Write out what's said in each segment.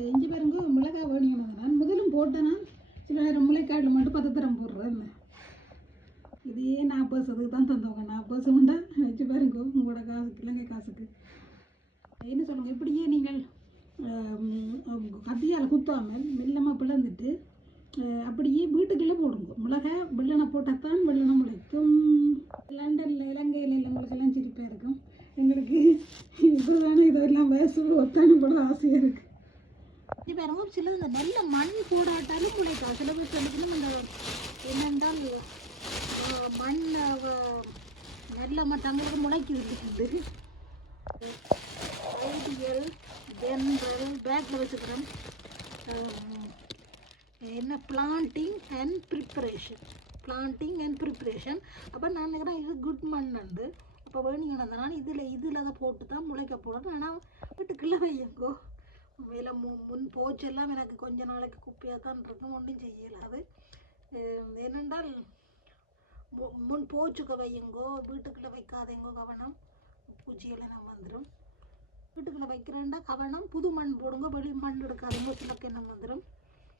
இஞ்சி பாருங்க மிளகாய் வேணியணும். நான் முதலும் போட்டேன். நான் சில நேரம் முளைக்காட்டில் மட்டும் 10 தரம் போடுறேன். இதே 40 சதவீதம் தான் தந்தவங்க. 40 உண்டா வச்சு பாருங்க உங்களோட காசுக்கு, இலங்கை காசுக்கு. என்ன சொல்லுங்கள், இப்படியே நீங்கள் கத்தியால் குத்தாமல் மெல்லமாக பிளந்துட்டு அப்படியே வீட்டுக்குள்ளே போடுங்க. மிளகாய் வெள்ளனை போட்டால் தான் வெள்ளனை முளைக்கும். லண்டனில் இலங்கையில் எங்களுக்கெல்லாம் சிரிப்பாக இருக்கும். எங்களுக்கு இப்போ தானே இதெல்லாம் வயசு ஒத்தானி போட ஆசையாக இருக்குது. இது பாருங்க, சிலது இந்த நல்ல மண் போடாட்டாலும் முளைக்கும். சில பேர் சொல்லிக்கணும் இந்த என்னென்றால் மண் நல்ல மட்டங்களுக்கு முளைக்கி விட்டுக்குது. ஐடியல் ஜென்ரல் பேக்கில் வச்சுக்கிறேன். என்ன பிளான்டிங் அண்ட் ப்ரிப்பரேஷன். அப்போ நான் நினைக்கிறேன் இது குட் மண் உண்டு. அப்போ வேணிங்க நான் இதில் அதை போட்டு தான் முளைக்க போடுறேன். ஆனால் வீட்டுக்குள்ளே வையங்கோ மேலே முன் போச்செல்லாம் எனக்கு கொஞ்ச நாளைக்கு குப்பையாக தான் இருக்கும். ஒன்றும் செய்யலாது. ஏனென்றால் முன் போச்சுக்க வையுங்கோ, வீட்டுக்குள்ளே வைக்காதேங்கோ. கவனம், பூச்சிகளெல்லாம் வந்துடும். வீட்டுக்குள்ளே வைக்கிறேன்டா கவனம், புது மண் போடுங்க. வெளி மண் எடுக்காதேங்கோ, சிலக்கு என்ன வந்துடும்.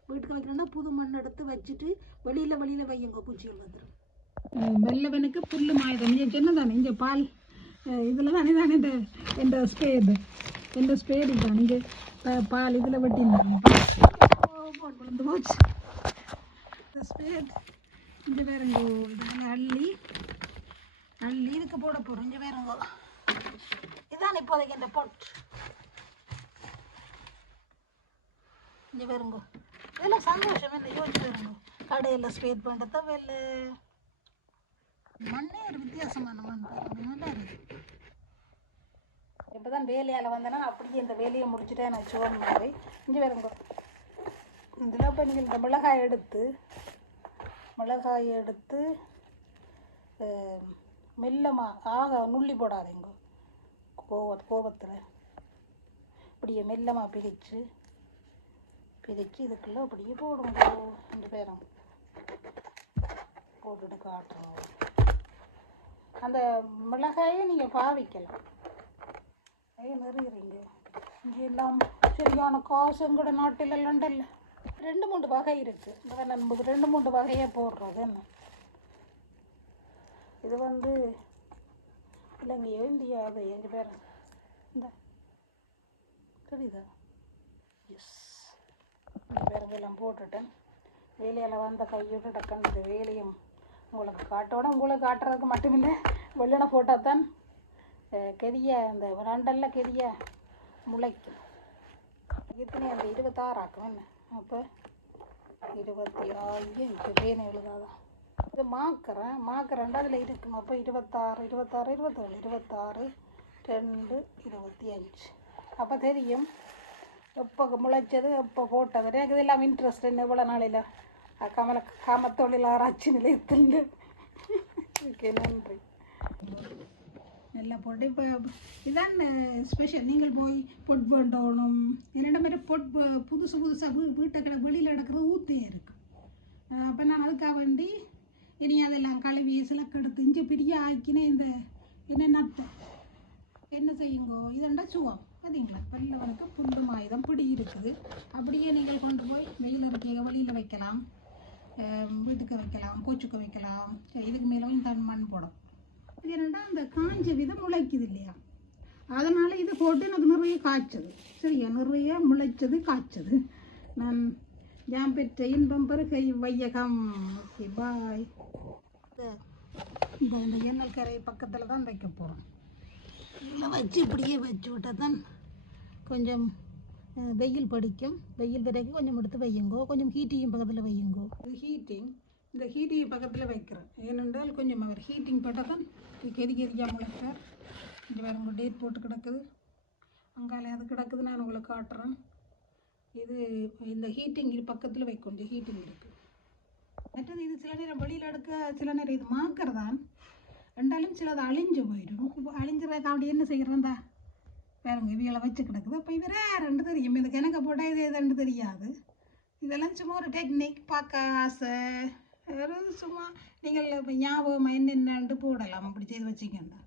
வீட்டுக்கு வைக்கிறேன்னா புது மண் எடுத்து வச்சுட்டு வெளியில் வையுங்க, பூச்சிகள் வந்துடும். வெள்ளவனுக்கு புல்லு மாயுதம். நீங்கள் சொன்னதானே இங்கே பால் இதில் தானே இந்த ஸ்பேடு தான் இங்கே பால் இதில் வெட்டினாங்க. விழுந்து போச்சு இந்த ஸ்பேட். இங்கே வேறுங்கோ அள்ளி இதுக்கு போட போகிறோம். இங்கே வேறுங்கோ இதுதான் இப்போதைக்கு இந்த பொட். இங்கே வேறுங்கோ இதெல்லாம் சந்தோஷம் இல்லை. யோசிச்சு வேறுங்கோ கடையில் ஸ்பேட் பண்ணுறத வேலை மண்ணே ஒரு வித்தியாசமான மண் பாருங்க, நல்லா இருக்குது. இப்போ தான் வேலையால் வந்தேன்னா அப்படியே இந்த வேலையை முடிச்சுட்டே நான் சோறு மாதிரி. இங்கே வேறுங்கோ இதில் இப்போ நீங்கள் இந்த மிளகாய் எடுத்து மெல்லமாக நுள்ளி போடாதீங்க. கோபத்தில் இப்படியே மெல்லமாக பிரித்து இதுக்குள்ளே அப்படியே போடுங்க. 2 பேரும் போட்டுட்டு காட்டுறோம். அந்த மிளகாயை நீங்கள் பாவிக்கலாம். நெறிகிறீங்க இங்கே எல்லாம் சரியான காசு எங்கூட நாட்டில் லண்டனில் 2-3 வகை இருக்குது. இந்த நமக்கு 2-3 வகையாக போடுறது. என்ன இது வந்து இலங்கையோ இந்தியாவோ 5 பேர் இந்த தெரியுதா? எஸ், 2 பேருங்கெல்லாம் போட்டுட்டேன். வேலையில் வந்த கையோடு டக்குன்னு இந்த வேலையும் உங்களுக்கு காட்டோட உங்களுக்கு காட்டுறதுக்கு மட்டுமில்லை. வெள்ளனை போட்டால் தான் கெதிய இந்த லண்டனில் கெதிய முளைக்கும். இத்தனை அந்த 26 ஆக்கும். என்ன அப்போ 26 இங்கே பேனை எழுதாதான். இது மாக்கிறேன்டா அதில் இருக்கும். அப்போ 26 27 26 2 25 அப்போ தெரியும் எப்போ முளைச்சது எப்போ போட்டது. எனக்கு இதெல்லாம் இன்ட்ரெஸ்ட். என்ன இவ்வளோ நாளையில் காமத்தொழில் ஆராய்ச்சி நிலையத்தில். ஓகே, நன்றி. நல்லா போட்டு இப்போ இதான் ஸ்பெஷல். நீங்கள் போய் பொட் வேண்டணும். என்னென்ன மாதிரி பொட் புதுசாக வீட்டை வெளியில் நடக்கிறது ஊத்தையாக இருக்கும். அப்போ நான் அதுக்காக வேண்டி இனி அதெல்லாம் கழுவி சிலக்கெடுத்து இஞ்சி பிரிய ஆக்கினேன். இந்த என்ன நத்தை என்ன செய்யுங்கோ இதண்டா சுவம் பார்த்தீங்களா? பல்லவனுக்கு புல்லு மாயுதம் பிடி இருக்குது. அப்படியே நீங்கள் கொண்டு போய் வெயில் இருக்க வெளியில் வைக்கலாம், வீட்டுக்கு வைக்கலாம், கோச்சுக்கு வைக்கலாம். இதுக்கு மேலும் தன் மண் போடும். இது என்னென்னா அந்த காஞ்ச விதம் முளைக்குது இல்லையா, அதனால் இது போட்டு எனக்கு நிறைய காய்ச்சது. சரியா, நிறைய முளைச்சது காய்ச்சது. நான் ஜாம் பெற்ற இன்பம் பெருகை வையகம். ஓகே, பாய். இந்த எண்ணெய் கரை பக்கத்தில் தான் வைக்க போகிறோம். இதில் வச்சு இப்படியே வச்சு விட்டால் தான் கொஞ்சம் வெயில் படிக்கும். வெயில் வரைக்கும் கொஞ்சம் எடுத்து வையுங்கோ. கொஞ்சம் ஹீட்டிங் பக்கத்தில் வையுங்கோ. இந்த ஹீட்டிங் பக்கத்தில் வைக்கிறேன். ஏனென்றால் கொஞ்சம் அவர் ஹீட்டிங் பட்டால் தான் கெரியாக முளைப்பார். இங்கே வேறு உங்கள் டேட் போட்டு கிடக்குது, அங்காலே அது கிடக்குது. நான் உங்களை காட்டுறேன். இது இந்த ஹீட்டிங் பக்கத்தில் வைக்க கொஞ்சம் ஹீட்டிங் இருக்குது. மற்றது இது சில நேரம் வெளியில் எடுக்க, சில நேரம் இது மாக்கிறதான். ரெண்டாலும் சிலது அழிஞ்சு போயிடும். இப்போ அழிஞ்சிடறதுக்கு அப்படி என்ன செய்கிறதா வேறுங்க இவைகளை வச்சு கிடக்குது. அப்போ இவரே 2 தெரியும். இந்த கிணக்க போட்டால் இது 2 தெரியாது. இதெல்லாம் சும்மா ஒரு டெக்னிக், பார்க்க ஆசை, சும்மா நீங்கள் இப்போ ஞாபகம் என்னென்னு போடலாம். அப்படி செய்து வச்சுக்கண்டா.